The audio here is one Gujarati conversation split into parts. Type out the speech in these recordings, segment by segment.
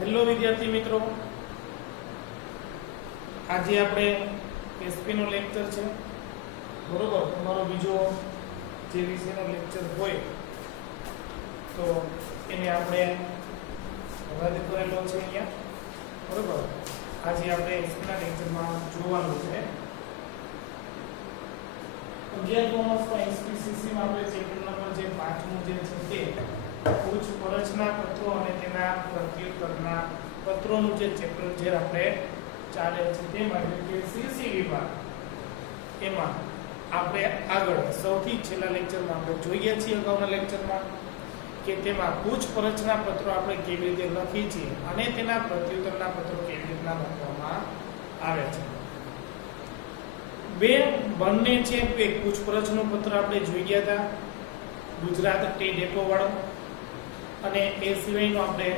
હેલો વિદ્યાર્થી મિત્રો, આજે આપણે એસપી નો લેક્ચર છે. બરોબર, તમારો બીજો જે વિષયનો લેક્ચર હોય તો એને આપણે રદ કરેલો છે અહીંયા. બરોબર, આજે આપણે એસપી ના લેક્ચરમાં જોવાનું છે. 11 કોમર્સમાં એસપીસીસી માં આપણે ચેપ્ટર નંબર જે 5મું જે છે તે પૂછપરછના પત્રો અને તેના પ્રત્યુત્તરના પત્રોનું જે ચેપ્ટર જે આપણે ચાલે છે તેમાં એટલે કે સીસી વિભાગ, એમાં આપણે આગળ સૌથી છેલ્લા લેક્ચરમાં આપણે જોઈએ છીએ અગાઉના લેક્ચરમાં કે તેમાં પૂછપરછના પત્રો આપણે કેવી રીતે લખી છીએ અને તેના પ્રત્યુત્તરના પત્રો કેવી રીતના લખવામાં આવે છે. બંને છે. એક પૂછપરછનું પત્ર આપણે જોઈ ગયા હતા, ગુજરાત ટી ડેપો વાળો, અને એ સિવાયનો આપણે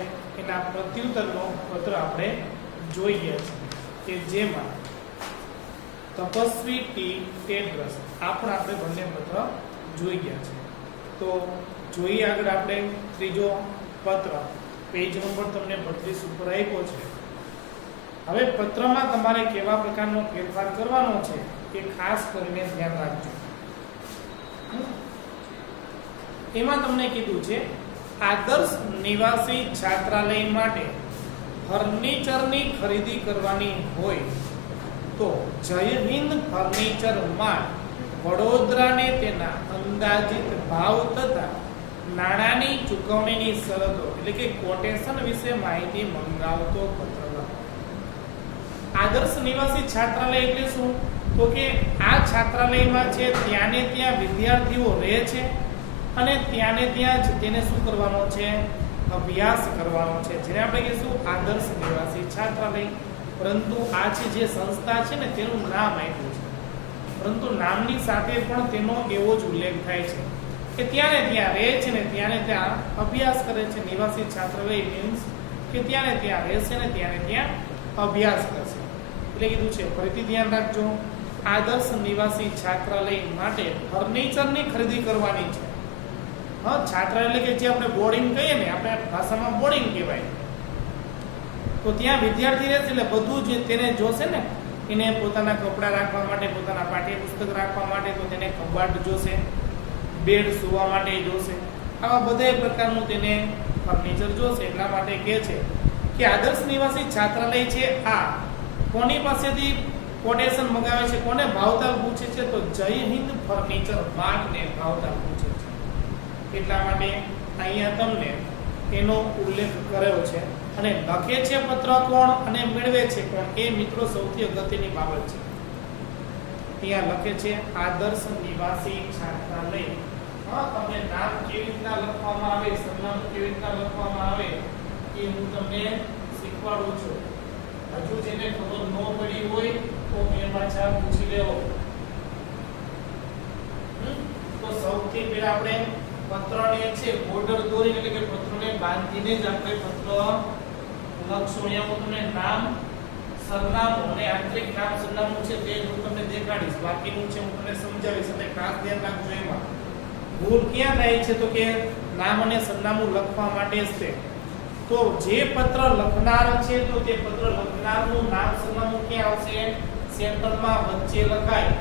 એના પ્રત્યુત્તરનો પત્ર આપણે જોઈ ગયા છે કે જેમાં તપસ્વી ટી ટેડ્રસ આ પણ આપણે બંને પત્ર જોઈ ગયા છે. તો જોઈએ આગળ આપણે ત્રીજો પત્ર, પેજ નંબર તમને 32 ઉપર આપ્યો છે. હવે પત્રમાં તમારે કેવા પ્રકારનો ફેરફાર કરવાનો છે એ ખાસ કરીને ધ્યાન રાખજો. એમાં તમને કીધું છે આદર્શ નિવાસી છાત્રાલય માટે ફર્નિચરની ખરીદી કરવાની હોય તો જય હિન્દ ફર્નિચર માર્ટ વડોદરાને તેના અંદાજિત ભાવ તથા નાણાંની ચૂકવણીની શરતો એટલે કે કોટેશન વિશે માહિતી મંગાવતો પત્ર લખો. આદર્શ નિવાસી છાત્રાલય એટલે શું? તો કે આ છાત્રાલયમાં છે ત્યાં ને ત્યાં વિદ્યાર્થીઓ રહે છે અને ત્યાં ને ત્યાં જ તેને શું કરવાનો છે? અભ્યાસ કરવાનો છે, જેને આપણે કહીશું આદર્શ નિવાસી છાત્રાલય. પરંતુ આ જે સંસ્થા છે ને તેનું નામ આપ્યું છે, પરંતુ નામની સાથે પણ તેનો એવો જ ઉલ્લેખ થાય છે કે ત્યાં ને ત્યાં રહે છે ને ત્યાં ને ત્યાં અભ્યાસ કરે છે. નિવાસી છાત્રાલય મીન્સ કે ત્યાં ને ત્યાં રહેશે ને ત્યાં ને ત્યાં અભ્યાસ કરશે. એટલે કીધું છે, ફરીથી ધ્યાન રાખજો, આદર્શ નિવાસી છાત્રાલય માટે ફર્નિચરની ખરીદી કરવાની છે. હા, છાત્રાલય એટલે કે જે આપણે બોર્ડિંગ કહીએ ને, આપણે ભાષામાં બોર્ડિંગ કહેવાય. તો ત્યાં વિદ્યાર્થી રહેશે એટલે બધું જ તેને જોશે ને, એને પોતાના કપડાં રાખવા માટે, પોતાના પાઠ્યપુસ્તક રાખવા માટે તો તેને કબાટ જોશે, બેડ સુવા માટે જોશે, આવા બધા પ્રકારનું તેને ફર્નિચર જોશે. એટલા માટે કહે છે કે આદર્શ નિવાસી છાત્રાલય છે આ કોની પાસેથી કોટેશન મંગાવે છે, કોને ભાવતાલ પૂછે છે? તો જય હિન્દ ફર્નિચર માર્ટને ભાવતાલ પૂછે છે. એટલા માટે અહીંયા તમને એનો ઉલ્લેખ કર્યો છે. અને લખે છે પત્ર કોણ અને મેળવે છે કોણ, એ મિત્રો સૌથી અગત્યની બાબત છે. અહીંયા લખે છે આદર્શ નિવાસી છાત્રાલય. હા, તમને નામ કેવી રીતના લખવામાં આવે, સરનામું કેવી રીતના લખવામાં આવે એ હું તમને શીખવાડું છું. હજુ જેને ખબર ન પડી હોય તો મેં પાછા પૂછી લેવો. તો સૌથી પહેલા આપણે પત્રને છે બોર્ડર દોરી એટલે કે પત્રને બાંધીને જ આપણે પત્ર લખશું. અહીંયા હું તમને નામ, સરનામું અને આંતરિક નામ સરનામું છે તે હું તમને દેખાડીશ, બાકીનું છે હું તમને સમજાવીશ. અને ખાસ ધ્યાન રાખજો, એમાં ભૂલ ક્યાં થાય છે તો કે નામ અને સરનામું લખવા માટે જ છે. તો જે પત્ર લખનાર છે તો તે પત્ર લખનારનું નામ સરનામું ક્યાં આવશે? સેન્ટરમાં વચ્ચે લખાય.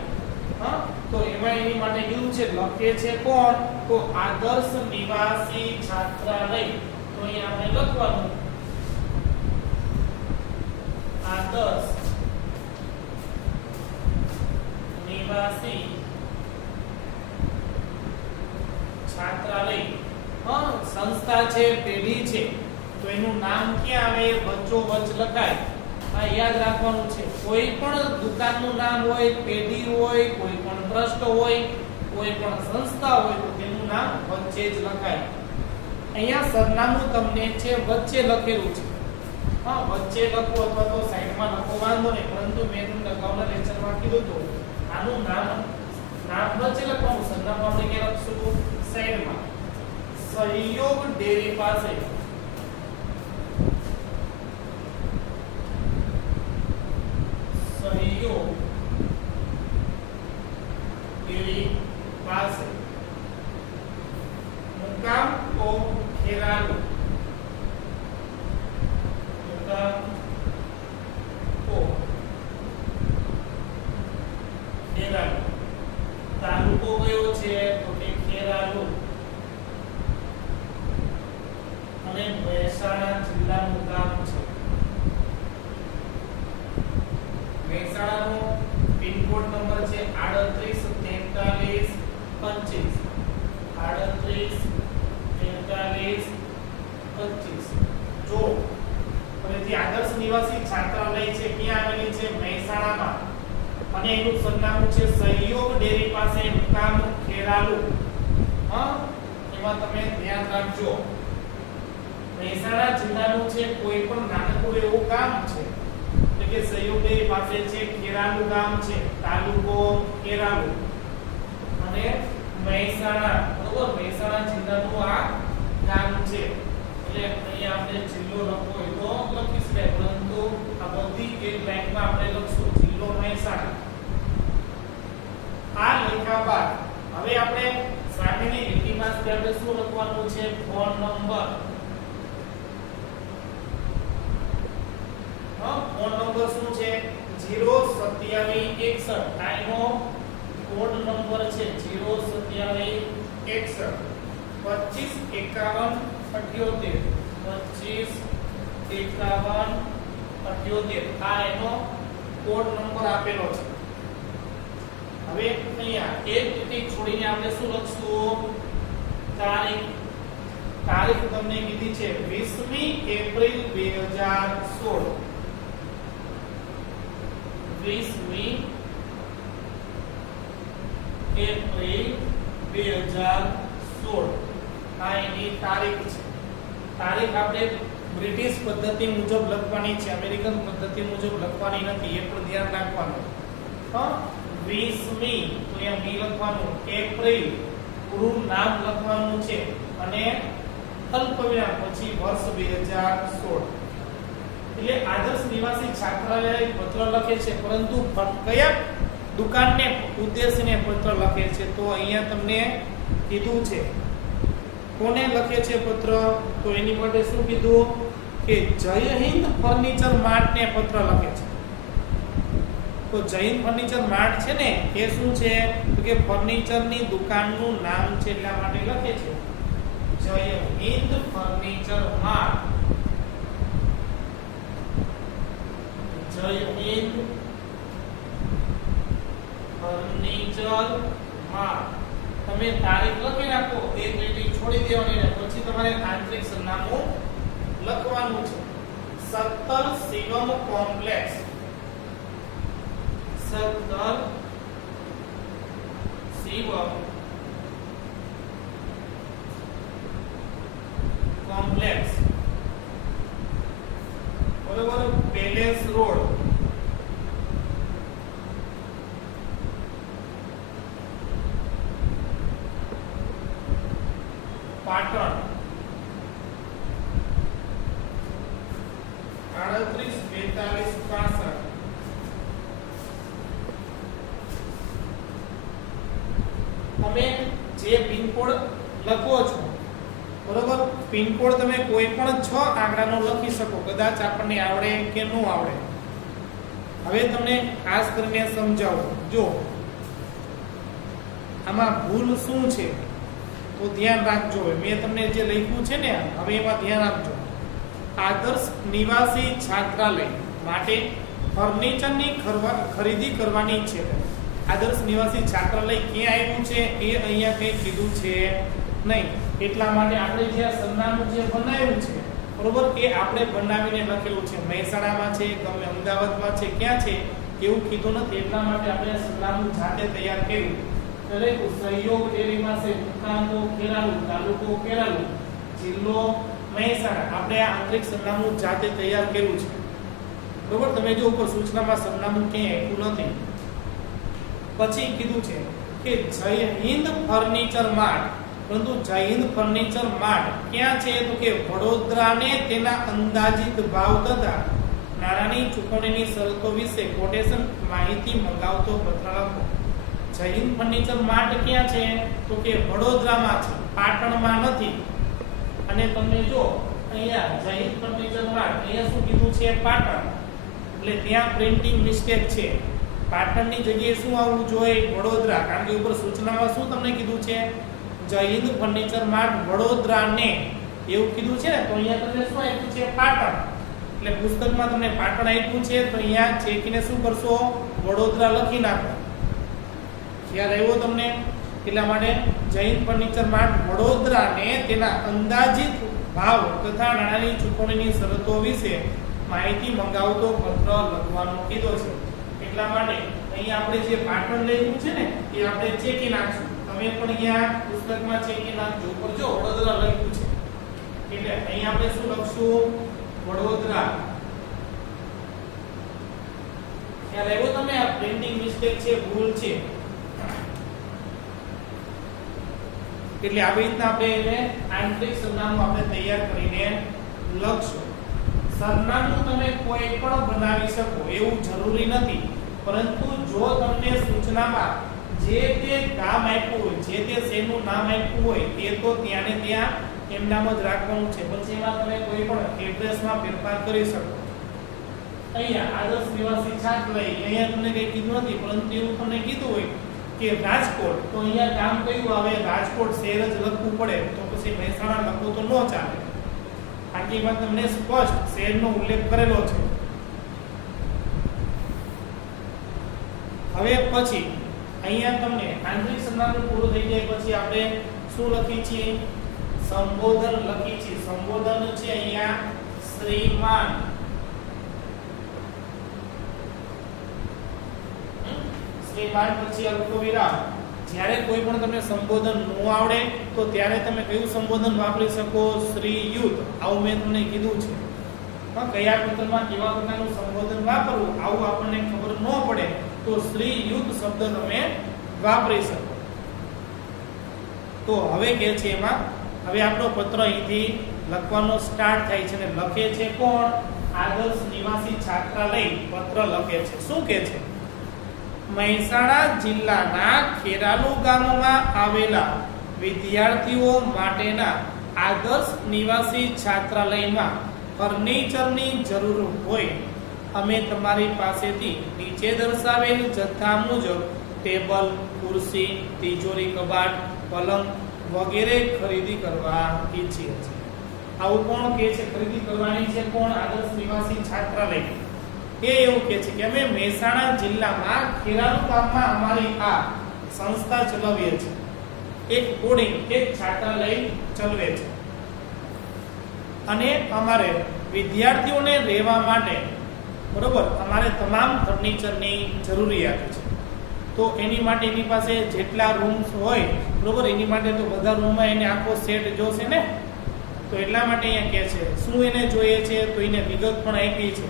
હા, તો એમાં એની માટે કીધું છે લખે છે કોણ? તો આદર્શ નિવાસી છાત્રાલય. તો અહીંયા આપણે લખવાનું આદર્શ નિવાસી છાત્રાલય. હા, સંસ્થા છે, પેઢી છે, તો એનું નામ ક્યાં આવે? વચ્ચો વચ્ચ લખાય. આ યાદ રાખવાનું છે. કોઈ પણ દુકાનનું નામ હોય, પેઢી હોય, કોઈ પણ ટ્રસ્ટ હોય, કોઈ પણ સંસ્થા હોય તો તેનું નામ વચ્ચે જ લખાય. અહીંયા સરનામું તમને છે વચ્ચે લખેલું છે. હા, વચ્ચે લખો અથવા તો સાઈડમાં લખો, વાંધો નહીં, પરંતુ મેં તમને અગાઉના લેક્ચરમાં કીધું હતું આનું નામ વચ્ચે લખવાનું, સરનામું આપણે ક્યાં લખશું? સાઈડમાં. સહયોગ ડેરી પાસે. સહયોગ ડેરી પાસે. મુકામ તો ખેરાલુ. તેથી આદર્શ નિવાસી છાત્રાલય છે ક્યાં આવેલી છે? મહેસાણામાં. અને એનું સરનામું છે સહયોગ ડેરી પાસે, મુકામ ખેરાલુ. એમાં તમે ધ્યાન રાખજો, મહેસાણા જિલ્લાનું છે કોઈ પણ નાનકડું એવું ગામ છે, એટલે કે સહયોગ ડેરી પાસે છે, ખેરાલુ ગામ છે, તાલુકો ખેરાલુ અને મહેસાણા, બરોબર, મહેસાણા જિલ્લાનું આ ગામ છે. એટલે અહીંયા આપણે જિલ્લો લખવો હોય તો લખી શકાય, પરંતુ આ બધી એક લાઈનમાં આપણે લખશું જિલ્લો મહેસાણા. આ લખ્યા બાદ હવે આપણે સામેની લીટીમાં આપણે શું લખવાનું છે? Phone number. ફોન નંબર શું છે? 02761. આનો કોડ નંબર છે 02761 2551 78 2551 78. આ એનો કોડ નંબર આપેલો છે. હવે અહીંયા એક લીટી છોડીને આપણે શું લખશું? તારીખ. તારીખ તમને કીધી છે 20મી એપ્રિલ 2016. 20મી એપ્રિલ 2016 આ એની તારીખ છે. તારીખ આપણે બ્રિટિશ પદ્ધતિ મુજબ લખવાની છે, અમેરિકન પદ્ધતિ મુજબ લખવાની નથી, એ પણ ધ્યાન રાખવાનું. 20મી તો અહીંયા મી લખવાનું, એપ્રિલ પૂરું નામ લખવાનું છે અને અલ્પવિરામ પછી વર્ષ 2016. એટલે આદર્શ નિવાસી છાત્રાલય પત્ર લખે છે, પરંતુ કયા દુકાનને ઉદ્દેશીને પત્ર લખે છે? તો અહીંયા તમને કીધું છે કોને લખે છે પત્ર, તો એની માટે શું કીધું કે જય હિન્દ ફર્નિચર માર્ટને પત્ર લખે છે. તો જય હિન્દ ફર્નિચર માર્ટ છે ને એ શું છે? તો કે ફર્નિચરની દુકાનનું નામ છે, એટલા માટે લખે છે જય હિન્દ ફર્નિચર માર્ટ. જય હિન્દ ફર્નિચર માર્ટ. તમે તારીખ લખી નાખો, એક લીટી છોડી દેવાની ને પછી તમારે આંતરિક સરનામું લખવાનું છે. 17 શિવમ કોમ્પ્લેક્સ. 17 શિવમ કોમ્પ્લેક્સ, બરોબર, પેલેસ રોડ, પાટણ 38 42 65. તમે જે પિનકોડ લખો છો, બરોબર, પિનકોડ તમે કોઈ પણ 6 આંકડાનો લખી શકો, કદાચ આપણને આવડે કે ન આવડે. હવે તમને ખાસ કરીને સમજાવું, જો આમાં ભૂલ શું છે તો ધ્યાન રાખજો. મેં તમને જે લખ્યું છે ને, હવે એમાં ધ્યાન આપજો. આદર્શ નિવાસી છાત્રાલય માટે ફર્નિચરની ખરીદી કરવાની છે. આદર્શ નિવાસી છાત્રાલય ક્યાં આવ્યું છે એ અહીંયા કંઈ કીધું છે નહીં, એટલા માટે આપણે જે સરનામું જે બનાવ્યું છે, બરોબર, એ આપણે બનાવીને લખેલું છે. મહેસાણામાં છે, ગમે અમદાવાદમાં છે, ક્યાં છે એવું કીધું નથી, એટલા માટે આપણે સરનામું જાતે તૈયાર કર્યું. સહયોગ ડેરી પાસે, મુકામ ખેરાલુ, તાલુકો ખેરાલુ, જિલ્લો મહેસાણા. આપણે આ આંતરિક સરનામું જાતે તૈયાર કર્યું છે, બરોબર. તમે જો ઉપર સૂચનામાં સરનામું ક્યાંય આપ્યું નથી. પછી કીધું છે કે જય હિન્દ ફર્નિચર માર્ટ, પરંતુ જય હિન્દ ફર્નિચર માર્ટ ક્યાં છે? તો કે વડોદરાને તેના અંદાજિત ભાવ તથા નાણાંની ચૂકવણીની શરતો વિશે કોટેશન માહિતી મંગાવતો પત્ર લખો. જય હિન્દ ફર્નિચર માર્ટ ક્યાં છે? તો કે વડોદરામાં છે, પાટણમાં નથી. અને તમને જો અહીંયા જય હિન્દ ફર્નિચર માર્ટ, અહીંયા શું કીધું છે? પાટણ. એટલે ત્યાં પ્રિન્ટિંગ મિસ્ટેક છે. પાટણની જગ્યાએ શું આવવું જોઈએ? વડોદરા. કારણ કે ઉપર સૂચનામાં શું તમને કીધું છે? જય હિન્દ ફર્નિચર માર્ટ વડોદરાને એવું કીધું છે ને, તો અહીંયા તમને શું આપ્યું છે? પાટણ. એટલે પુસ્તકમાં તમને પાટણ આપ્યું છે, તો અહીંયા ચેકીને શું કરશો? વડોદરા લખી નાખો. ખ્યાલ આવ્યો તમને? એટલા માટે જય હિન્દ ફર્નિચર માર્ટ વડોદરાને તેના અંદાજિત ભાવ તથા નાણાંની ચૂકવણીની શરતો વિશે માહિતી મંગાવતો પત્ર લખવાનો કીધો છે. એટલા માટે અહીંયા આપણે જે પાટણ લખ્યું છે ને એ આપણે ચેકી નાખશું. તમે પણ અહીંયા પુસ્તકમાં ચેકી નાખજો. ઉપર જો વડોદરા લખ્યું છે એટલે અહીંયા આપણે શું લખશું? વડોદરા. ખ્યાલ આવ્યો તમે? આ પ્રિન્ટિંગ મિસ્ટેક છે, ભૂલ છે. એટલે આવી રીતના આપણે એને આંતરિક સરનામું આપણે તૈયાર કરીને લખશું. સરનામું તમે કોઈ પણ બનાવી શકો એવું જરૂરી નથી, પરંતુ જો તમને સૂચનામાં જે તે નામ આપ્યું હોય, જે તે શહેરનું નામ આપ્યું હોય એ તો ત્યાં ને ત્યાં એમનામ જ રાખવાનું છે. પછી એમાં તમે કોઈ પણ એડ્રેસમાં ફેરફાર કરી શકો. અહીંયા આદર્શ નિવાસી છાત્રાલય અહીંયા તમને કંઈ કીધું નથી, પરંતુ એવું તમને કીધું હોય કે રાજકોટ, તો અહીંયા કામ કયું આવે? રાજકોટ શહેર જ લખવું પડે. તો પછી મહેસાણા લખવું તો ન ચાલે. બાકીમાં તમને સ્પષ્ટ શહેરનો ઉલ્લેખ કરેલો છે. હવે પછી અહીંયા તમને આંતરિક સરનામું પૂરું થઈ જાય પછી આપણે શું લખી છીએ? સંબોધન લખી છીએ. સંબોધન છે અહીંયા શ્રીમાન. શ્રીમાન પછી અલ્પવિરામ. જ્યારે કોઈ પણ તમને સંબોધન ન આવડે તો ત્યારે તમે કયું સંબોધન વાપરી શકો? શ્રીયુત. આવું મેં તમને કીધું છે. કયા પત્રમાં કેવા પ્રકારનું સંબોધન વાપરવું આવું આપણને ખબર ન પડે તો શ્રીયુત શબ્દ તમે વાપરી શકો. તો હવે કે છે એમાં હવે આપણો પત્ર અહીંથી લખવાનો સ્ટાર્ટ થાય છે અને લખે છે કોણ? આદર્શ નિવાસી છાત્રાલય પત્ર લખે છે. શું કે છે? મહેસાણા જિલ્લાના ખેરાલુ ગામમાં આવેલા વિદ્યાર્થીઓ માટેના આદર્શ નિવાસી છાત્રાલયમાં ફર્નિચરની જરૂર હોય અમે તમારી પાસેથી નીચે દર્શાવેલ જથ્થા મુજબ ટેબલ, ખુરશી, તિજોરી, કબાટ, પલંગ વગેરે ખરીદી કરવા ઈચ્છીએ છીએ. આવું કોણ કહે છે? ખરીદી કરવાની છે કોણ? આદર્શ નિવાસી છાત્રાલય. એ એવું કહે છે કે અમે મહેસાણા જિલ્લામાં ખેરાલુ ગામમાં અમારી આ સંસ્થા ચલાવીએ છીએ. એક બોર્ડિંગ, એક છાત્રાલય ચલાવે છે અને અમારે વિદ્યાર્થીઓને રહેવા માટે બરોબર અમારે તમામ ફર્નિચરની જરૂરિયાત છે. તો એની માટે એની પાસે જેટલા રૂમ્સ હોય બરોબર એની માટે તો બધા રૂમમાં એને આખો સેટ જોશે ને. તો એટલા માટે અહીંયા કહે છે શું એને જોઈએ છે તો એને વિગત પણ આપી છે.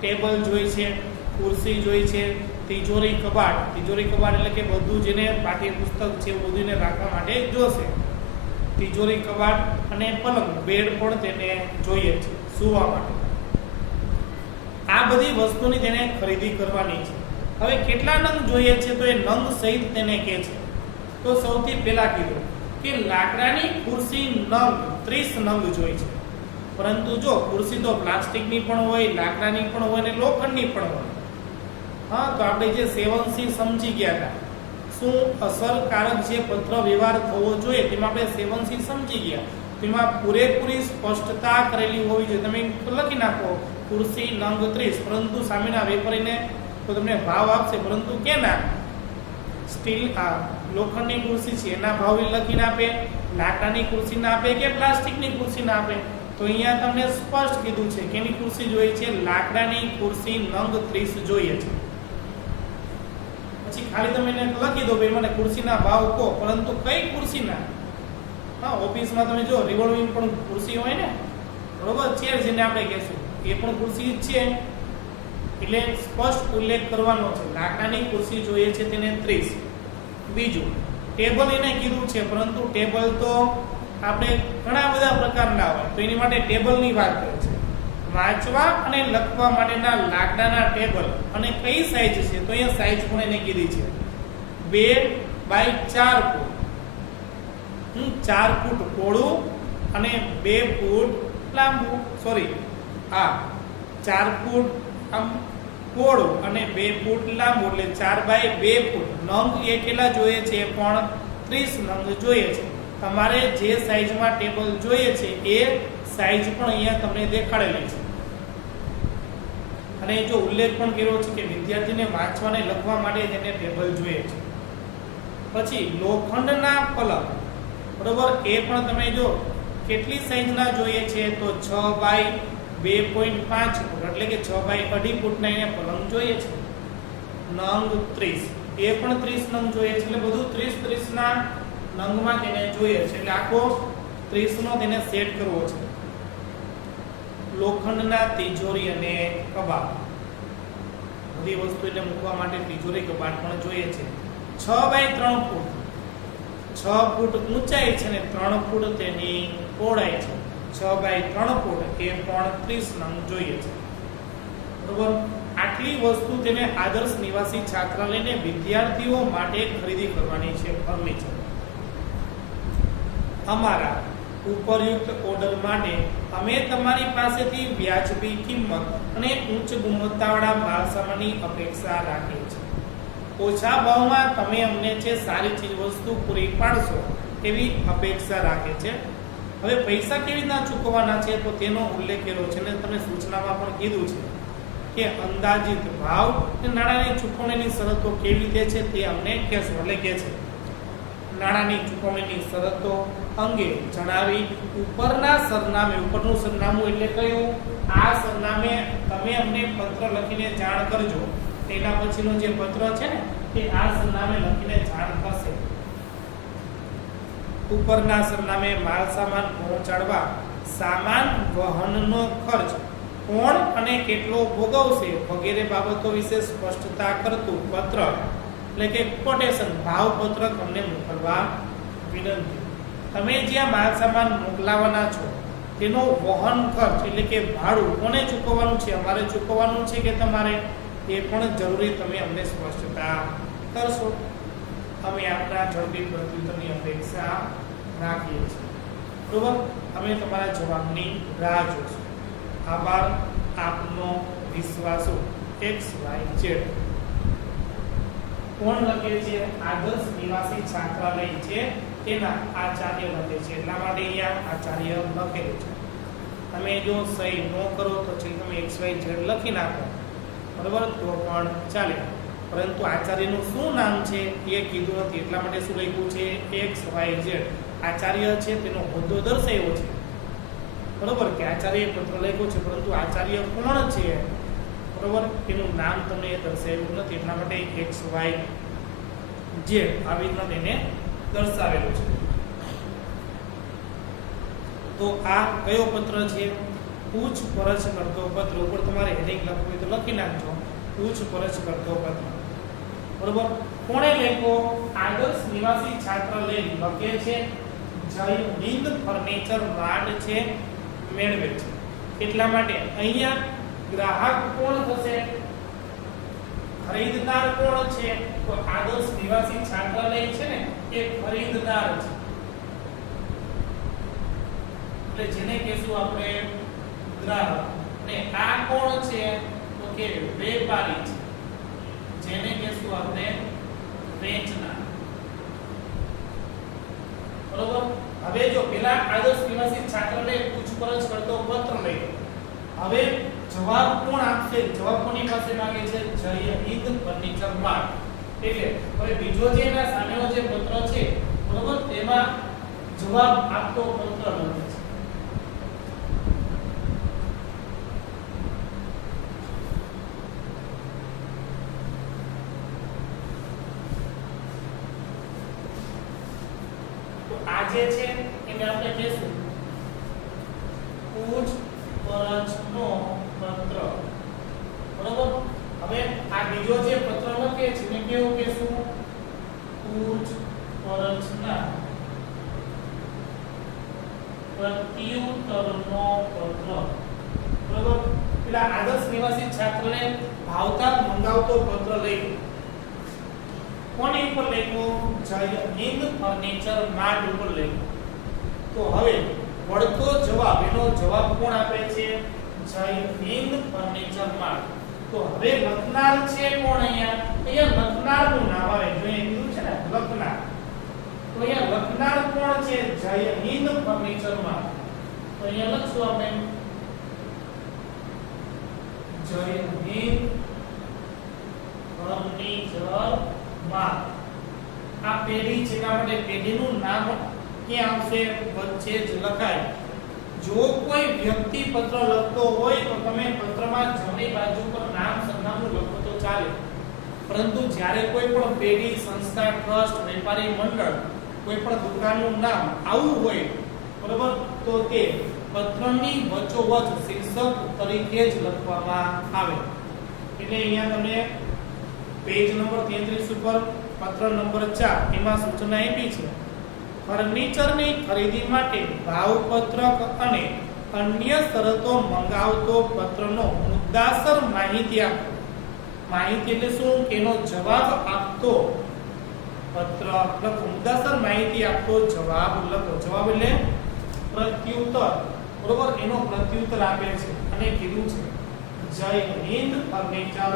ટેબલ જોઈ છે, ખુરશી જોઈ છે, તિજોરી કબાટ. તિજોરી કબાટ એટલે કે બધું જેને પાઠ્યપુસ્તક છે બધું એને રાખવા માટે જોશે. તિજોરી કબાટ અને પલંગ, બેડ પણ તેને જોઈએ છે સૂવા માટે. આ બધી વસ્તુની તેને ખરીદી કરવાની છે. હવે કેટલા નંગ જોઈએ છે તો એ નંગ સહિત તેને કહે છે. તો સૌથી પહેલા કીધું કે લાકડાની ખુરશી નંગ 30 નંગ જોઈએ છે. પરંતુ જો ખુરશી તો પ્લાસ્ટિકની પણ હોય, લાકડાની પણ હોય અને લોખંડની પણ હોય. હા, તો આપણે જે 7C સમજી ગયા હતા શું અસરકારક જે પત્ર વ્યવહાર થવો જોઈએ તેમાં આપણે 7C સમજી ગયા. તેમાં પૂરેપૂરી સ્પષ્ટતા કરેલી હોવી જોઈએ. તમે લખી નાખો ખુરશી નંગ 30, પરંતુ સામેના વેપારીને તો તમને ભાવ આપશે, પરંતુ કેના? સ્ટીલ લોખંડની ખુરશી છે એના ભાવ લખીને આપે, લાકડાની ખુરશી ના આપે કે પ્લાસ્ટિકની ખુરશી ના આપે. તો અહીંયા તમને સ્પષ્ટ કીધું છે કે એની ખુરશી જોઈએ છે, લાકડાની ખુરશી નંગ 30 જોઈએ છે. પછી ખાલી તમે એને લખી દો ભાઈ મને ખુરશીના ભાવ કહો, પરંતુ કઈ ખુરશીના? હા, ઓફિસમાં તમે જો રિવોલ્વિંગ પણ ખુરશી હોય ને બરોબર, ચેર જેને આપણે કહેશું એ પણ ખુરશી જ છે. એટલે સ્પષ્ટ ઉલ્લેખ કરવાનો છે લાકડાની ખુરશી જોઈએ છે તેને 30. બીજું ટેબલ એને કીધું છે, પરંતુ ટેબલ તો આપણે ઘણા બધા પ્રકારના હોય તો એની માટે ટેબલની વાત કરે છે. વાંચવા અને લખવા માટેના લાકડાના ટેબલ અને કઈ સાઈઝ છે તો અહીંયા સાઈઝ પણ એને કીધી છે 2x4 ફૂટ. 4 ફૂટ પહોળું અને 2 ફૂટ લાંબુ. સોરી, 4 ફૂટ આમ પહોળું અને 2 ફૂટ લાંબુ એટલે 4x2 ફૂટ. નંગ એ કેટલા જોઈએ છે? પણ 30 નંગ જોઈએ છે. તમારે જે સાઈઝમાં ટેબલ જોઈએ છે એ સાઈઝ પણ અહીંયા તમને દેખાડેલી છે. અને જો ઉલ્લેખ પણ કર્યો છે કે વિદ્યાર્થીને વાંચવા અને લખવા માટે તેને ટેબલ જોઈએ છે. પછી લોખંડના પલંગ બરોબર, એ પણ તમે જો કેટલી સાઈઝના જોઈએ છે તો 6x8 2.5 ફૂટ એટલે કે 6 × 2.5 ફૂટના એને પલંગ જોઈએ છે. નંગ 30 એ પણ 30 નંગ જોઈએ છે, એટલે બધું 30 ના નંગમાં તેને જોઈએ છે, એટલે આખો 30 નો તેને સેટ કરવો છે. લોખંડના તિજોરી અને કબાટ, બધી વસ્તુ એટલે મૂકવા માટે તિજોરી કબાટ પણ જોઈએ છે. 6 × 3 ફૂટ, 6 ફૂટ ઊંચાઈ છે ને 3 ફૂટ તેની પહોળાઈ છે. 6 × 3 ફૂટ એ પણ 30 નંગ જોઈએ છે. બરોબર, આટલી વસ્તુ તેને આદર્શ નિવાસી છાત્રાલયને વિદ્યાર્થીઓ માટે ખરીદી કરવાની છે ફર્નિચર. અમારા ઉપરયુક્ત ઓર્ડર માટે અમે તમારી પાસેથી વ્યાજબી કિંમત અને ઉચ્ચ ગુણવત્તાવાળા માલસામાનની અપેક્ષા રાખીએ છીએ. ઓછા ભાવમાં તમે અમને જે સારી ચીજ વસ્તુ પૂરી પાડશો એવી અપેક્ષા રાખે છે. હવે પૈસા કેવી રીતના ચૂકવવાના છે તો તેનો ઉલ્લેખ કર્યો છે અને તમે સૂચનામાં પણ કીધું છે કે અંદાજિત ભાવ અને નાણાંની ચૂકવણીની શરતો કેવી રીતે છે તે અમને કહેશો. એટલે કે છે નાણાંની ચૂકવણીની શરતો અંગે જણાવી ઉપરના સરનામે, ઉપરનું સરનામું એટલે કયું, આ સરનામે તમે અમને પત્ર લખીને જાણ કરજો. તેના પછીનો જે પત્ર છે ને તે આ સરનામે લખીને જાણ કરશે. ઉપરના સરનામે માલ સામાન પહોંચાડવા સામાન વહનનો ખર્ચ કોણ અને કેટલો ભોગવશે વગેરે બાબતો વિશે સ્પષ્ટતા કરતું પત્ર એટલે કે કોટેશન ભાવપત્રક અમને મોકલવા વિનંતી. તમે જ્યાં માલ સામાન મોકલાવાના છો તેનો વહન ખર્ચ એટલે કે ભાડું કોને ચૂકવવાનું છે, અમારે ચૂકવવાનું છે કે તમારે, એ પણ જરૂરી તમે અમને સ્પષ્ટતા કરશો. અમે આપના ઝડપી પ્રત્યુત્તરની અપેક્ષા રાખીએ છીએ. બરોબર, અમે તમારા જવાબની રાહ જોઈશું. આભાર આપનો વિશ્વાસો. XYZ. કોણ લખે છે? આદર્શ નિવાસી છાત્રાલય છે તેના આચાર્ય લખે છે, એટલા માટે અહીંયા આચાર્ય લખેલું છે. તમે જો સહી ન કરો તો તમે XYZ લખી નાખો, બરોબર, તો પણ ચાલે. પરંતુ આચાર્યનું શું નામ છે એ કીધું નથી, એટલા માટે શું લખ્યું છે? XYZ. આચાર્ય છે તેનો હોદ્દો દર્શાવ્યો છે, બરોબર, કે આચાર્ય પત્ર લખ્યો છે, પરંતુ આચાર્ય કોણ છે, બરોબર, એનું નામ તમને દર્શાવ્યું નથી, એટલા માટે XYZ આવી રીતના તેને દર્શાવેલું છે. તો આ કયો પત્ર છે? પૂછપરછ કરતો પત્ર. ઉપર તમારે હેડિંગ લખવું હોય તો લખી નાખજો, પૂછપરછ કરતો પત્ર. બરોબર, કોણે લખ્યો? આદર્શ નિવાસી છાત્રાલય લખે છે જય હિન્દ ફર્નિચર માર્ટ છે, મેળવે છે. એટલા માટે અહીંયા ગ્રાહક કોણ થશે? ખરીદનાર કોણ છે? તો આદર્શ નિવાસી છાત્રાલય છે ને એ ખરીદનાર છે, એટલે જેને કહેશું આપણે ગ્રાહક. અને આ કોણ છે? તો કે વેપારી છે, જેને કહેશું આપણે વેચનાર. બરોબર, હવે જો પેલા આદર્શ નિવાસી છાત્રાલય પૂછપરછ કરતો પત્ર લઈ, હવે જવાબ કોણ આપશે? જવાબ કોની પાસે માંગે છે? જય હિન્દ ફર્નિચર માર્ટ. એટલે હવે બીજો જે એના સામેનો જે પત્ર છે, બરોબર, તેમાં જવાબ આપતો પત્ર લખે છે. તો આ જે છે એને આપણે કહેશું પૂછપરછનો પત્ર. બરોબર, હવે આ બીજો જે પત્ર લખે છે એને કેવું કહેશું? પૂછપરછના પ્રત્યુત્તરનો પત્ર. બરોબર, પેલા આદર્શ નિવાસી છાત્રને ભાવતાલ મંગાવતો પત્ર લઈ કોની ઉપર લખ્યો? જય હિન્દ ફર્નિચર માર્ટ ઉપર લખ્યો. તો હવે વળતો જવાબ, એનો જવાબ કોણ આપે છે? જય હિન્દ ફર્નિચર માર્ટ. તો હવે લખનાર છે કોણ? અહીંયા લખનારનું નામ આવે, જો અહીંયા કીધું છે ને લખનાર, તો અહીંયા લખનાર કોણ છે? જય હિન્દ ફર્નિચર માર્ટ. તો અહીંયા લખશું આપણે જય હિન્દ ફર્નિચર માર્ટ. આ પેઢી છે, એના માટે પેઢીનું નામ ક્યાં આવશે? વચ્ચે જ લખાય. જો કોઈ વ્યક્તિ પત્ર લખતો હોય ચાલે, પરંતુ જ્યારે કોઈ પણ પેઢી, સંસ્થા, ટ્રસ્ટ, વેપારી મંડળ, કોઈ પણ દુકાનનું નામ આવું હોય, બરોબર, તો તે પત્રની વચ્ચોવચ શીર્ષક તરીકે જ લખવામાં આવે. એટલે અહીંયા તમને પેજ નંબર 33 ઉપર પત્ર નંબર 4 એમાં સૂચના આપી છે. ફર્નિચરની ખરીદી માટે ભાવપત્રક અને અન્ય શરતો મંગાવતો પત્રનો મુદ્દાસર માહિતી આપો. માહિતી એટલે શું? એનો જવાબ આપતો પત્ર લખો. મુદ્દાસર માહિતી આપતો જવાબ લખો. જવાબ એટલે પ્રત્યુત્તર, બરોબર, એનો પ્રત્યુત્તર આપે છે અને કીધું છે જય હિન્દ ફર્નિચર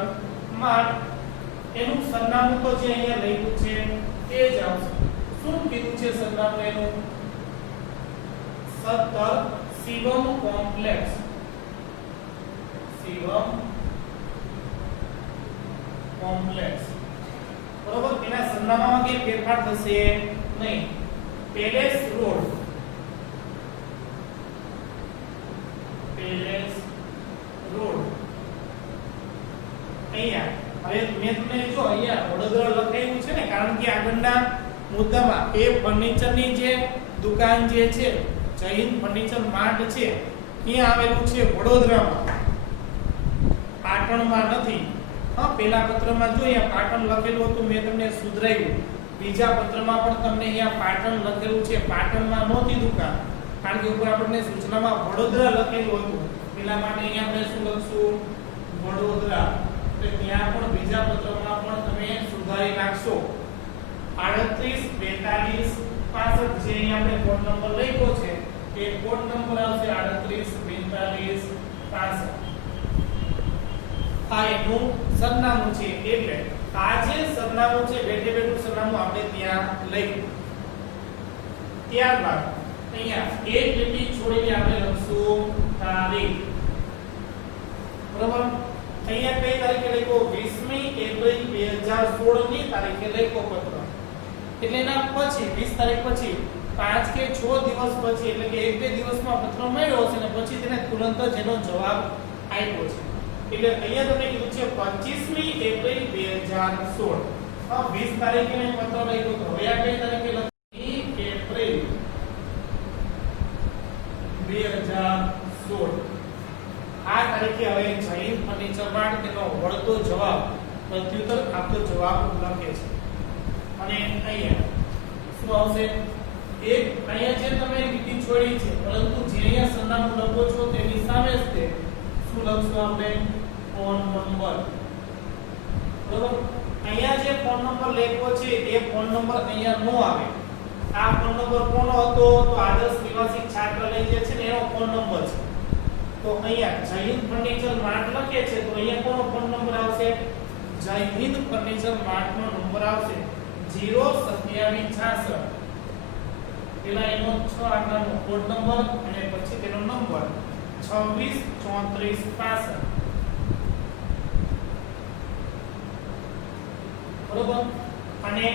માર્ટ. એનું સરનામું તો જે અહીંયા લખ્યું છે તે જ આવશે. શું કીધું છે સરનામું એનું? 17 શિવમ કોમ્પ્લેક્સ. શિવમ કોમ્પ્લેક્સ, બરોબર. એના સરનામામાં કે ફેરફાર થશે નહીં. પેલેસ રોડ, પેલેસ રોડ અહીંયા. હવે મેં તમને જો અહીંયા વડોદરા લખાયું છે ને, કારણ કે આગળના મુદ્દામાં એ ફર્નિચરની જે દુકાન જે છે જય હિન્દ ફર્નિચર માર્ટ છે ત્યાં આવેલું છે વડોદરામાં, પાટણમાં નથી. હા, પેલા પત્રમાં જો અહીંયા પાટણ લખેલું હતું, મેં તમને સુધરાવ્યું. બીજા પત્રમાં પણ તમને અહીંયા પાટણ લખેલું છે, પાટણમાં નહોતી દુકાન, કારણ કે ઉપર આપણને સૂચનામાં વડોદરા લખેલું હતું. પેલા માટે અહીંયા આપણે શું લખશું? વડોદરા. તો ત્યાં પણ બીજા પત્રમાં પણ તમે સુધારી નાખશો. 38 42 65 જે અહીંયા આપણે કોડ નંબર લખ્યો છે એ કોડ નંબર આવશે 38 42 65. આ એનું સરનામું છે. એટલે આ જે સરનામું છે, બેઠે બેઠું સરનામું આપણે ત્યાં લખ્યું. ત્યારબાદ અહીંયા એક લીટી છોડીને આપણે લખશું તારીખ, બરાબર. અહીંયા કઈ તારીખે લખ્યો? 20મી એપ્રિલ 2016 ની તારીખે લખ્યો પત્ર. એટલે એના પછી 20 તારીખ પછી 5 કે 6 દિવસ પછી, એટલે કે 1-2 દિવસમાં પત્ર મળ્યો છે અને પછી તેને તુરંત જ એનો જવાબ આપ્યો છે. એટલે અહીંયા તમને કીધું છે 25મી એપ્રિલ 2016. હા, 20 તારીખે મેં પત્ર લખ્યો તો હવે આ કઈ તારીખે લખ્યું? એપ્રિલ 2016. આ તારીખે હવે જય હિન્દ ફર્નિચર માર્ટ તેનો વળતો જવાબ, પ્રત્યુત્તર આપતો જવાબ લખે છે. અને અહીંયા શું આવશે? એક અહીંયા જે તમે લીટી છોડી છે, પરંતુ જે અહીંયા સરનામું લખો છો તેની સામે જ તે શું લખશું આપણે? ફોન નંબર, બરોબર. અહીંયા જે ફોન નંબર લખ્યો છે એ ફોન નંબર અહીંયા નો આવે. આ ફોન નંબર કોનો હતો? તો આદર્શ નિવાસી છાત્રાલય જે છે ને એનો ફોન નંબર છે. તો અહીંયા જય હિન્દ ફર્નિચર માર્ટ લખે છે તો અહીંયા કોનો ફોન નંબર આવશે? જય હિન્દ ફર્નિચર માર્ટ નો નંબર આવશે 02766. પેલા એનો 6 આંકડાનો કોડ નંબર અને પછી તેનો નંબર 263465. બરોબર. અને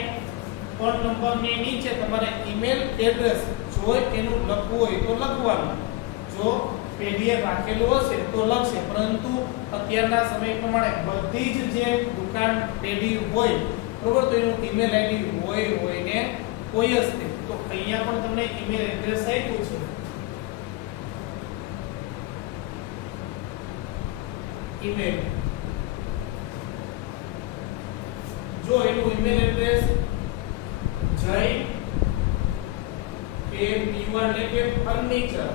ફોન નંબરની નીચે તમારે ઈમેલ એડ્રેસ જો એનું લખવું હોય તો લખવાનું. જો પીડીએફ રાખેલું હશે તો લખશે, પરંતુ અત્યારના સમય પ્રમાણે બધી જ જે દુકાન પેઢી હોય, બરોબર, તો એનું ઈમેલ આઈડી હોય ને કોઈ જ નહીં. તો અહીંયા પણ તમને ઈમેલ એડ્રેસ આપ્યું છે. ઈમેલ જો એનું ઈમેલ એડ્રેસ જય કે ફર્નિચર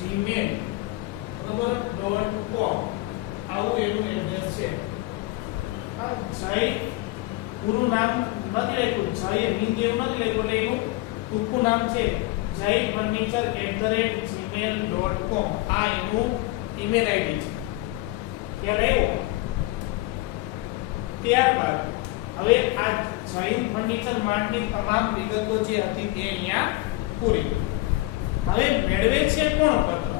@gmail.com આવું એનું એડ્રેસ છે. આ જય પૂરું નામ નથી લખ્યું, જય હિન્દ એવું નથી લખ્યું, એટલે એનું ટૂંકું નામ છે જય ફર્નિચર @gmail.com. આ એનું ઈમેલ આઈડી છે. ખ્યાલ આવ્યો? ત્યારબાદ હવે આ જય હિન્દ ફર્નિચર માર્ટની તમામ વિગતો જે હતી તે અહીંયા પૂરી. હવે મેળવે છે કોણ પત્ર?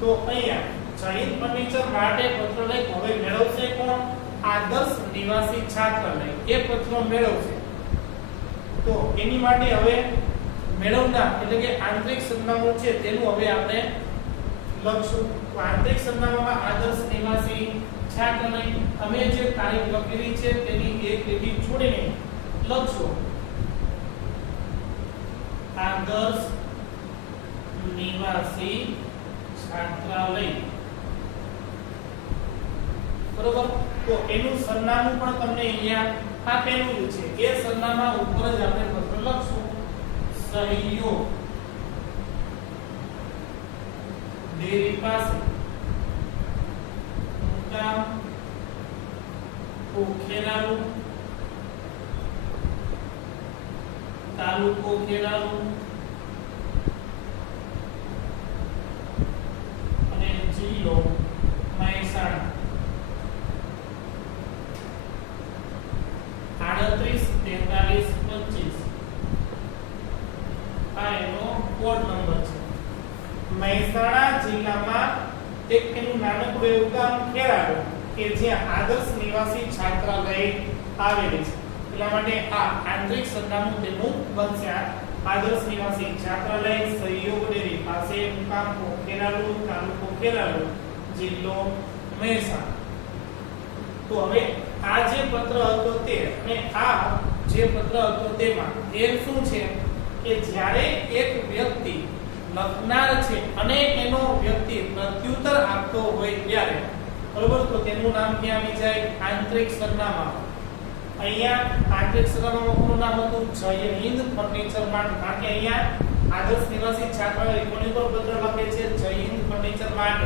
તો અહીંયા જય હિન્દ ફર્નિચર માર્ટે પત્ર લખ્યો. હવે મેળવશે કોણ? આદર્શ નિવાસી છાત્રાલય એ પત્ર મેળવશે. તો એની માટે હવે મેળવનાર એટલે કે આંતરિક સરનામું છે તેનું હવે આપણે લખશું. તો આંતરિક સરનામામાં આદર્શ નિવાસી છાત્રાલય અમે જે તારીખ લખેલી છે તેની એક લીટી છોડીને લખશું. આદર્શ નિવાસી છાત્રાલય, બરોબર. તો એનું સરનામું પણ તમને અહીંયા આપેલું છે. એ સરનામા ઉપર જ આપણે પત્ર લખશું. સહયોગ ડેરી પાસે, મુકામ ખેરાલુ, તાલુકો ખેરાલુ અને જિલ્લો મહેસાણા. 384325 આ એનો કોડ નંબર છે. મહેસાણા જિલ્લામાં એક એનું નાનકડું એવું ગામ ખેરાલુ કે જ્યાં આદર્શ નિવાસી છાત્રાલય આવેલી છે. એટલા માટે આ આંતરિક સરનામું તેનું બનશે. આદર્શ નિવાસી છાત્રાલય, સહયોગ ડેરી પાસે, મુકામ ખેરાલુ, તાલુકો ખેરાલુ, જિલ્લો મહેસાણા. તો હવે આ જે પત્ર હતો તે અને આ જે પત્ર હતો તેમાં એ શું છે કે જ્યારે એક વ્યક્તિ લખનાર છે અને એનો વ્યક્તિ પ્રત્યુત્તર આપતો હોય ત્યારે, બરોબર, તો તેનું નામ ક્યાં આવી જાય? આંતરિક સરનામા. અહીંયા આંતરિક સરનામામાં કોનું નામ હતું? જય હિન્દ ફર્નિચર માર્ટ. કારણ કે અહીંયા આદર્શ નિવાસી છાત્રાલય કોની પર પત્ર લખે છે? જય હિન્દ ફર્નિચર માર્ટ.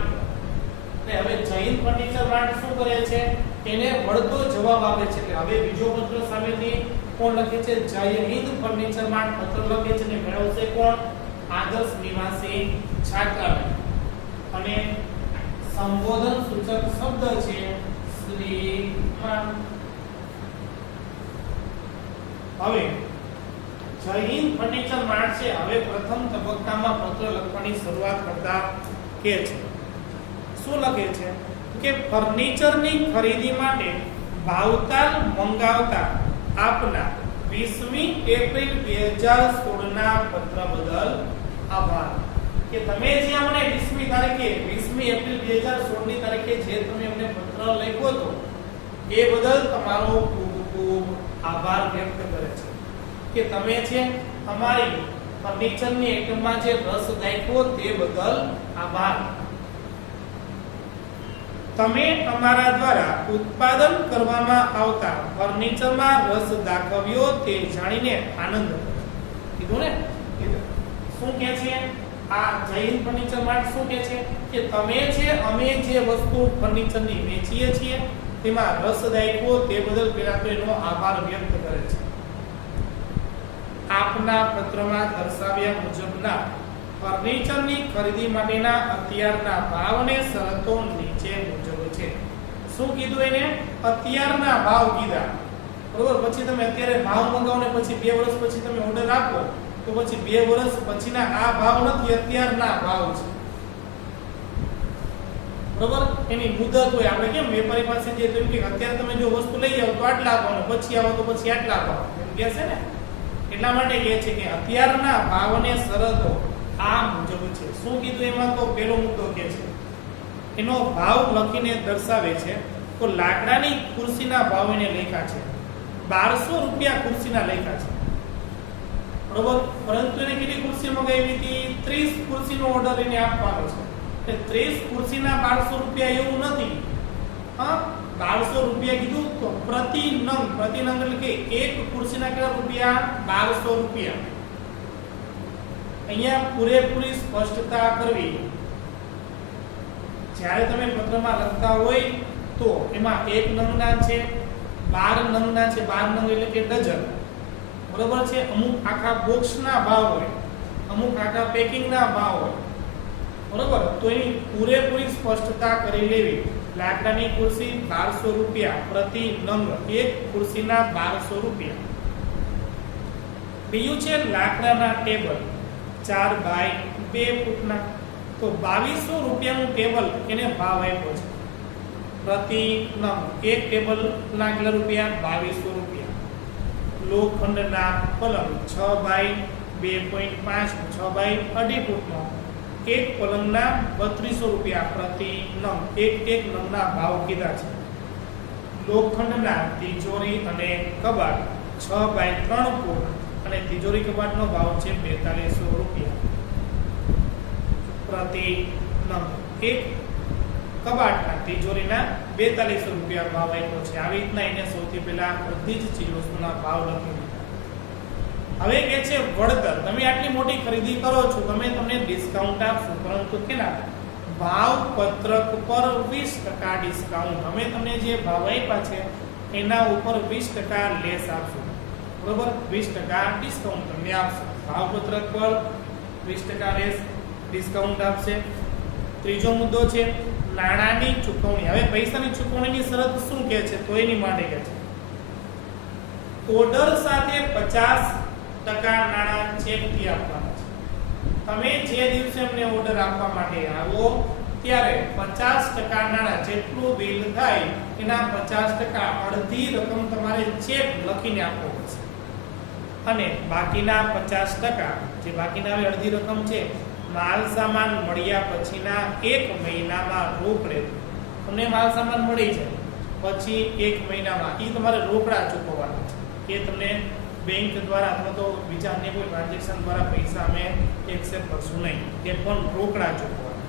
અને હવે જય હિન્દ ફર્નિચર માર્ટ શું કરે છે? એને વળતો જવાબ આપે છે. એટલે હવે બીજો પત્ર સામેથી કોણ લખે છે? જય હિન્દ ફર્નિચર માર્ટ પત્ર લખે છે અને મેળવશે કોણ? આદર્શ નિવાસી છાત્રાલય. અને સંબોધન સૂચક શબ્દ છે શ્રીમાન. હવે જય હિન્દ ફર્નિચર માર્ટ છે. હવે પ્રથમ તબક્કામાં પત્ર લખવાની શરૂઆત કરતા કે છે શું લખે છે કે ફર્નિચરની ખરીદી માટે ભાવતાલ મંગાવતા આપના 20મી એપ્રિલ 2016 ના પત્ર બદલ આભાર. કે તમે જે અમને 20મી તારીખે 20મી એપ્રિલ 2016 ની તારીખે જે તમે અમને પત્ર લખ્યો હતો એ બદલ તમારો ખૂબ ખૂબ આભાર વ્યક્ત કરે છે. કે તમે છે અમારી ફર્નિચરની આઇટમમાં જે રસ દાખ્યો તે બદલ આભાર. તમે અમારા દ્વારા ઉત્પાદન કરવામાં આવતા ફર્નિચરમાં રસ દાખવ્યો તે જાણીને આનંદ કીધું ને. શું કહે છે આ જય હિન્દ ફર્નિચર માર્ટ? શું કહે છે કે તમે છે અમે જે વસ્તુ ફર્નિચરની વેચીએ છીએ તેમાં રસ દાખ્યો તે બદલ પેલા તો એનો આભાર વ્યક્ત કરે છે. આપના પત્રમાં દર્શાવ્યા મુજબના ફર્નિચરની ખરીદી માટેના અત્યારના ભાવ અને શરતો નીચે મુજબ છે. શું કીધું એને? અત્યારના ભાવ કીધા, બરોબર. પછી તમે અત્યારે ભાવ મંગાવો ને પછી 2 વર્ષ પછી તમે ઓર્ડર આપો તો પછી 2 વર્ષ પછીના આ ભાવ નથી, અત્યારના ભાવ છે, બરોબર. એની મુદત હોય. આપણે કેમ વેપારી પાસે જે તો કે અત્યારે તમે જો વસ્તુ લઈ આવો તો આટલા આપવાનું, પછી આવો તો પછી આટલા આપવાનું એમ કહે છે ને. એટલા માટે કહે છે કે અત્યારના ભાવ અને શરતો આ મુજબ છે. શું કીધું એમાં? તો પહેલો મુદ્દો કે છે એનો ભાવ લખીને દર્શાવે છે. તો લાકડાની ખુરશીના ભાવ એને લખ્યા છે 1200 રૂપિયા ખુરશીના લખ્યા છે, બરોબર. પરંતુ એને કેટલી ખુરશી મંગાવી હતી? 30 ખુરશીનો ઓર્ડર એને આપવાનો છે. 30 ખુરશીના 1200 રૂપિયા એવું નથી. હા, 1200 રૂપિયા કીધું તો પ્રતિ નંગ એટલે કે એક ખુરશીના કેટલા રૂપિયા? 1200 રૂપિયા. અહીંયા પૂરેપૂરી સ્પષ્ટતા કરવી. જ્યારે તમે પત્રમાં લખતા હોય તો એમાં એક નંગના છે, 12 નંગના છે. 12 નંગ એટલે કે ડઝન, બરોબર છે. અમુક આખા બોક્સના ભાવ હોય, અમુક આખા પેકિંગના ભાવ હોય, બરોબર. તો એની પૂરેપૂરી સ્પષ્ટતા કરી લેવી. લાકડાની ખુરશી 1200 રૂપિયા પ્રતિ નંગ, એક ખુરશીના 1200 રૂપિયા. બીજું છે લાકડાના ટેબલ 4 બાય 2 ફૂટના. તો 2200 રૂપિયાનું ટેબલ એને ભાવ આપ્યો છે પ્રતિ નંગ. એક ટેબલ ના કેટલા રૂપિયા? 2200 રૂપિયા. લોખંડના પલંગ 6 બાય 2.5 6 બાય 2.5 ફૂટનો, એક પલંગના 3200 રૂપિયા પ્રતિ નંગ, એક નંગના ભાવ કીધા છે. લોખંડના તિજોરી અને કબાટ 6x3 ફૂટ અને તિજોરી કબાટનો ભાવ છે 4200 રૂપિયા પ્રતિ નંગ. એક કબાટના તિજોરીના 4200 રૂપિયા ભાવ આપ્યો છે. આવી રીતના એને સૌથી પહેલા બધી જ ચીજ વસ્તુના ભાવ લખી દીધા. હવે કે છે વળતર. તમે આટલી મોટી ખરીદી કરો છો, તમને ડિસ્કાઉન્ટ આપશું, પરંતુ કેટલા? ભાવ પત્રક પર 20% ડિસ્કાઉન્ટ. અમે તમને જે ભાવ આપ્યા છે એના ઉપર 20% લેસ આપશું. બરોબર, 20% ડિસ્કાઉન્ટ તમને આપશે. ભાવ પત્રક પર 20% લેસ ડિસ્કાઉન્ટ આપશે. ત્રીજો મુદ્દો છે નાણાંની ચૂકવણી. હવે પૈસાની ચૂકવણીની શરત શું કહે છે? તો એની માટે કહે છે ઓર્ડર સાથે 50% નાણાં ચેકથી આપવાના છે. તમે જે દિવસે અમને ઓર્ડર આપવા માટે આવો ત્યારે 50% નાણાં જેટલું બિલ થાય એના 50% અડધી રકમ તમારે ચેક લખીને આપવો પડશે અને બાકીના 50% જે બાકીના અડધી રકમ છે માલ સામાન મળ્યા પછીના 1 મહિનામાં રોકડે. તમને માલ સામાન મળી જાય પછી 1 મહિનામાં એ તમારે રોકડા ચૂકવવાના છે. એ તમને બેંક દ્વારા અથવા તો બીજા અન્ય કોઈ ટ્રાન્ઝેક્શન દ્વારા પૈસા અમે એક્સેપ્ટ કરશું નહીં. એ પણ રોકડા ચૂકવવાના.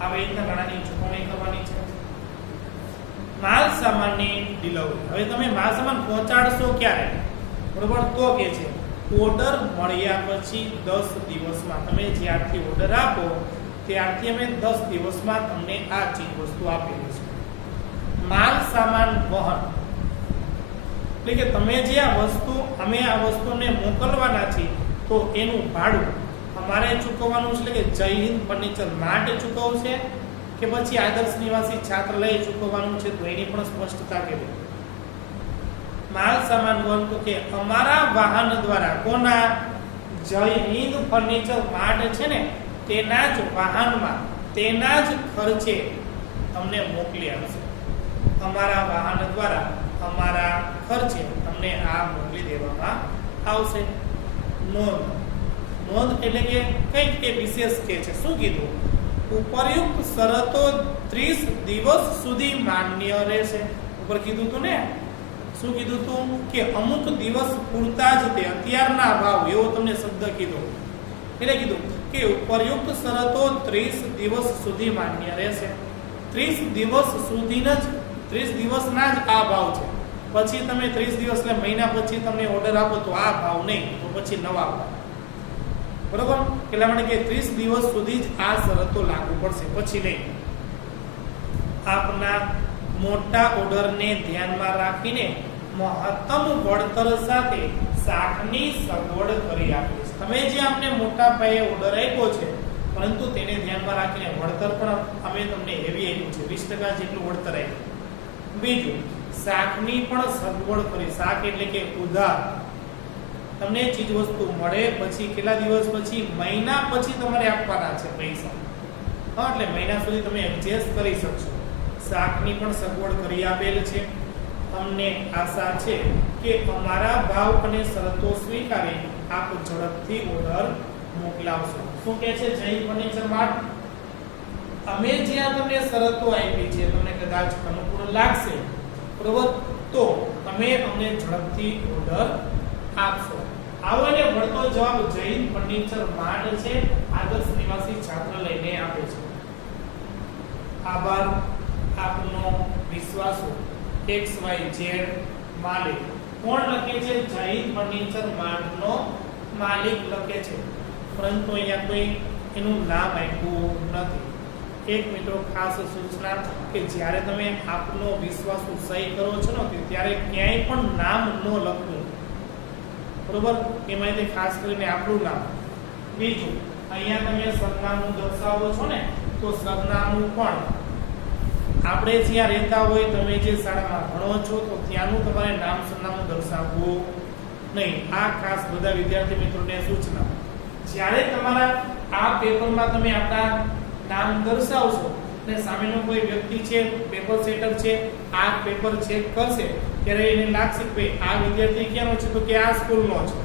આવી રીતના નાણાંની ચૂકવણી કરવાની છે. માલ સામાનની ડિલિવરી. હવે તમે માલ સામાન પહોંચાડશો ક્યારે? બરોબર, તો કે છે ઓર્ડર મળ્યા પછી 10 દિવસમાં. તમે જ્યારથી ઓર્ડર આપો ત્યારથી અમે 10 દિવસમાં તમને આ ચીજ વસ્તુ આપી દઈશું. માલ સામાન વહન એટલે કે તમે જે આ વસ્તુ અમે આ વસ્તુને મોકલવાના છીએ તો એનું ભાડું અમારે ચૂકવવાનું છે. એટલે કે જય હિન્દ ફર્નિચર માર્ટ ચૂકવશે કે પછી આદર્શ નિવાસી છાત્રાલય ચૂકવવાનું છે, તો એની પણ સ્પષ્ટતા કરી. માલ સામાન વહન તો કે અમારા વાહન દ્વારા, કોના? જય હિન્દ ફર્નિચર માર્ટ છે ને તેના જ વાહનમાં તેના જ ખર્ચે તમને મોકલી આપશે. અમારા વાહન દ્વારા અમારા ખર્ચે તમને આ મોકલી દેવામાં આવશે. નોંધ એટલે કે કંઈક એ વિશેષ કે છે. શું કીધું? ઉપરયુક્ત શરતો 30 દિવસ સુધી માન્ય રહેશે. ઉપર કીધું તું ને, શું કીધું તું કે અમુક દિવસ પૂરતા જ તે અત્યારના ભાવ, એવો તમને શબ્દ કીધો. એટલે કીધું કે ઉપરયુક્ત શરતો 30 દિવસ સુધી માન્ય રહેશે. 30 દિવસ સુધીના જ 30 દિવસના જ આ ભાવ છે. પછી તમે 30 દિવસ એટલે મહિના પછી તમને ઓર્ડર આપો તો આ ભાવ નહીં, તો પછી નવા ભાવ. બરોબર, એટલા માટે કે 30 દિવસ સુધી જ આ શરતો લાગુ પડશે, પછી નહીં. આપના મોટા ઓર્ડરને ધ્યાનમાં રાખીને મહત્તમ વળતર સાથે શાકની સગવડ કરી આપીશ. તમે જે આપણે મોટા પાયે ઓર્ડર આપ્યો છે, પરંતુ તેને ધ્યાનમાં રાખીને વળતર પણ અમે તમને એવી આપ્યું છે, 20% જેટલું વળતર આપ્યું. બીજું, શાકની પણ સગવડ કરી. શાક એટલે કે ઉધાર. તમને ચીજ વસ્તુ મળે પછી કેટલા દિવસ પછી? મહિના પછી તમારે આપવાના છે પૈસા. હા, એટલે મહિના સુધી તમે એડજસ્ટ કરી શકશો. શાકની પણ સગવડ કરી આપેલ છે. અમને આશા છે કે અમારા ભાવ અને શરતો સ્વીકારી આપ ઝડપથી ઓર્ડર મોકલાવશો. શું કહે છે જય ફર્નિચર માર્ટ? અમે જ્યાં તમને શરતો આપી છે તમને કદાચ અનુકૂળ લાગશે, બરોબર, તો તમે અમને ઝડપથી ઓર્ડર આપશો. આવો એને વળતો જવાબ જૈન ફર્નિચર માર્ટ છે, આદર્શ નિવાસી છાત્રાલયને આપે છે. આભાર આપનો વિશ્વાસો. XYZ માલિક. કોણ લખે છે? જૈન ફર્નિચર માર્ટનો માલિક લખે છે, પરંતુ અહીંયા કોઈ એનું નામ આપ્યું નથી. એક મિત્રો ખાસ સૂચના કે જ્યારે તમે આપનો વિશ્વાસો સહી કરો છો ને ત્યારે ક્યાંય પણ નામ ન લખવું, બરોબર? એમાં તે ખાસ કરીને આપણું નામ. બીજું, અહીંયા તમે સરનામું દર્શાવો છો ને, તો સરનામું પણ આપણે જ્યાં રહેતા હોય, તમે જે શાળામાં ભણો છો તો ત્યાંનું તમારે નામ સરનામું દર્શાવવું નહીં. આ ખાસ બધા વિદ્યાર્થી મિત્રોને સૂચના. જ્યારે તમારા આ પેપરમાં તમે આપણા નામ દર્શાવશો અને સામેનો કોઈ વ્યક્તિ છે, પેપર સેટર છે, આ પેપર ચેક કરશે ત્યારે એને લાગશે કે ભાઈ આ વિદ્યાર્થી ક્યાંનો છે, તો કે આ સ્કૂલનો છે,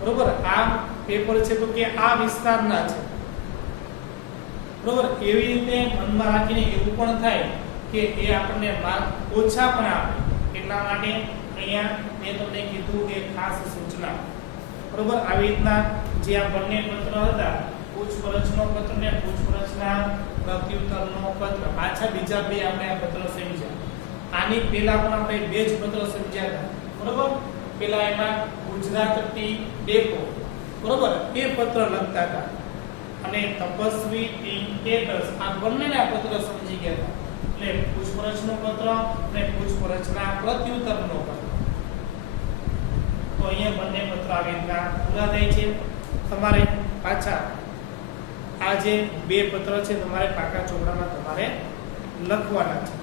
બરોબર, આ પેપર છે તો કે આ વિસ્તારના છે. બરોબર. એવી રીતે મનમાં રાખીને એવું પણ થાય કે એ આપણને માર્ક ઓછા પણ આપે. એટલા માટે અહીંયા મેં તમને કીધું કે ખાસ સૂચના, બરોબર. આવી રીતના જે આ બંને પત્ર હતા, પૂછપરછનો પત્ર ને પૂછપરછના પ્રત્યુત્તરનો પત્ર, પાછા બીજા બે આપણે આ પત્ર સમજ્યા. આની પહેલા પણ આપણે બે જ પત્ર સમજ્યા હતા, બરોબર. પહેલા એમાં ગુજરાત ટી ડેપો, બરોબર, એ પત્ર લખતા હતા અને તપસ્વી ટી કેટર્સ, આ બંનેના પત્ર સમજી ગયા હતા. એટલે પૂછપરછનો પત્ર અને પૂછપરછના પ્રત્યુત્તરનો પત્ર. તો અહીંયા બંને પત્ર આવી રીતના પૂરા થાય છે. તમારે પાછા આ જે બે પત્ર છે તમારે પાકા ચોપડામાં તમારે લખવાના છે.